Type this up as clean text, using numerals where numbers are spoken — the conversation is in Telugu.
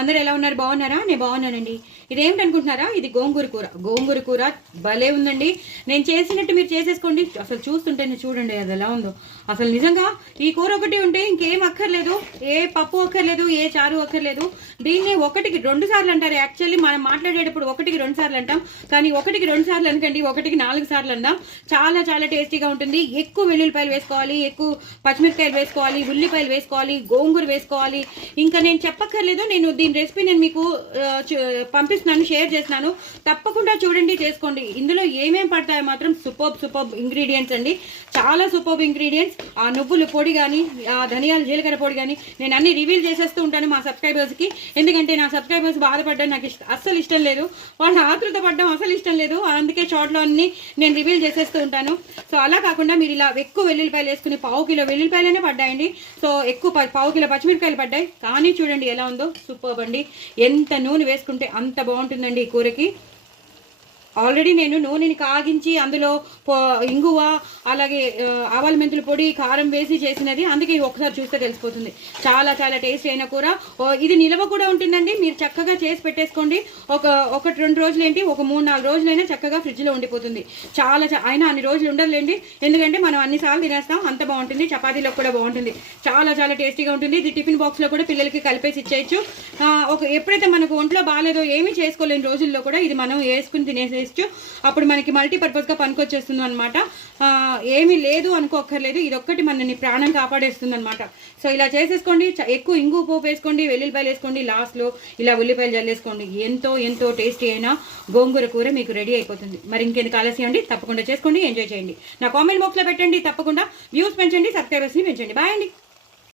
అందరూ ఎలా ఉన్నారు? బాగున్నారా? నేను బాగున్నానండి. ఇదేమిటనుకుంటున్నారా? ఇది గోంగూర కూర. గోంగూర కూర భలే ఉందండి. నేను చేసినట్టు మీరు చేసేసుకోండి. అసలు చూస్తుంటేనే చూడండి అది ఎలా ఉందో. అసలు నిజంగా ఈ కూర ఒకటి ఉంటే ఇంకేం అక్కర్లేదు, ఏ పప్పు అక్కర్లేదు, ఏ చారు అక్కర్లేదు. దీన్ని 1కి 2 సార్లు అంటారు. యాక్చువల్లీ మనం మాట్లాడేటప్పుడు 1కి 2 సార్లు అంటాం, కానీ 1కి 2 సార్లు అనకండి, 1కి 4 సార్లు అంటాం. చాలా చాలా టేస్టీగా ఉంటుంది. ఎక్కువ వెల్లుల్లిపాయలు వేసుకోవాలి, ఎక్కువ పచ్చిమిరపకాయలు వేసుకోవాలి, ఉల్లిపాయలు వేసుకోవాలి, గోంగూర వేసుకోవాలి. ఇంకా నేను చెప్పక్కర్లేదు. నేను దీని రెసిపీ నేను మీకు పంపిస్తున్నాను, షేర్ చేస్తున్నాను. తప్పకుండా చూడండి, చేసుకోండి. ఇందులో ఏమేమి పడతాయో మాత్రం సూపర్బ్ ఇంగ్రీడియంట్స్ అండి. చాలా సూపర్బ్ ఇంగ్రీడియంట్స్. ఆ నువ్వుల పొడి కానీ, ఆ ధనియాల జీలకర్ర పొడి కానీ నేను అన్ని రివీల్ చేసేస్తూ ఉంటాను మా సబ్స్క్రైబర్స్కి. ఎందుకంటే నా సబ్స్క్రైబర్స్ బాధపడడం నాకు అస్సలు ఇష్టం లేదు, వాళ్ళ ఆతృత పడడం అసలు ఇష్టం లేదు. అందుకే షార్ట్లో అన్ని నేను రివీల్ చేసేస్తూ ఉంటాను. సో అలా కాకుండా మీరు ఇలా ఎక్కువ వెల్లుల్లిపాయలు వేసుకుని, పావు కిలో వెల్లుల్లిపాయలనే పడ్డాయండి. సో ఎక్కువ పావు కిలో పచ్చిమిరపకాయలు పడ్డాయి. కానీ చూడండి ఎలా ఉందో, సూపర్బ్ అండి. ఎంత నూనె వేసుకుంటే అంత బాగుంటుందండి ఈ కూరకి. ఆల్రెడీ నేను నూనెని కాగించి అందులో ఇంగువ, అలాగే ఆవాల మెంతుల పొడి, కారం వేసి చేసినది. అందుకే ఒకసారి చూస్తే తెలిసిపోతుంది. చాలా చాలా టేస్టీ అయిన కూర. ఇది నిల్వ కూడా ఉంటుందండి. మీరు చక్కగా చేసి పెట్టేసుకోండి. ఒకటి 2 రోజులు ఏంటి, ఒక 3-4 రోజులైనా చక్కగా ఫ్రిడ్జ్లో ఉండిపోతుంది. అయినా అన్ని రోజులు ఉండదులేండి, ఎందుకంటే మనం అన్నిసార్లు తినేస్తాం. అంత బాగుంటుంది. చపాతీలో కూడా బాగుంటుంది. చాలా చాలా టేస్టీగా ఉంటుంది. ఇది టిఫిన్ బాక్స్లో కూడా పిల్లలకి కలిపేసి ఇచ్చేయచ్చు. ఎప్పుడైతే మనకు ఒంట్లో బాగాలేదో, ఏమీ చేసుకోలేని రోజుల్లో కూడా ఇది మనం వేసుకుని తినేసి అప్పుడు మనకి మల్టీపర్పస్గా పనికొచ్చేస్తుంది అనమాట. ఏమీ లేదు అనుకోక్కర్లేదు, ఇది ఒక్కటి మనని ప్రాణం కాపాడేస్తుంది అనమాట. సో ఇలా చేసేసుకోండి. ఎక్కువ ఇంగు పోపు వేసుకోండి, వెల్లుల్లిపాయలు వేసుకోండి, లాస్ట్లో ఇలా ఉల్లిపాయలు జల్లేసుకోండి. ఎంతో ఎంతో టేస్టీ అయిన గోంగూర కూర మీకు రెడీ అయిపోతుంది. మరి ఇంకెందుకు ఆలస్యం అండి, తప్పకుండా చేసుకోండి, ఎంజాయ్ చేయండి. నా కామెంట్ బాక్స్లో పెట్టండి. తప్పకుండా వ్యూస్ పెంచండి, సబ్స్క్రైబర్స్ని పెంచండి. బాయ్ అండి.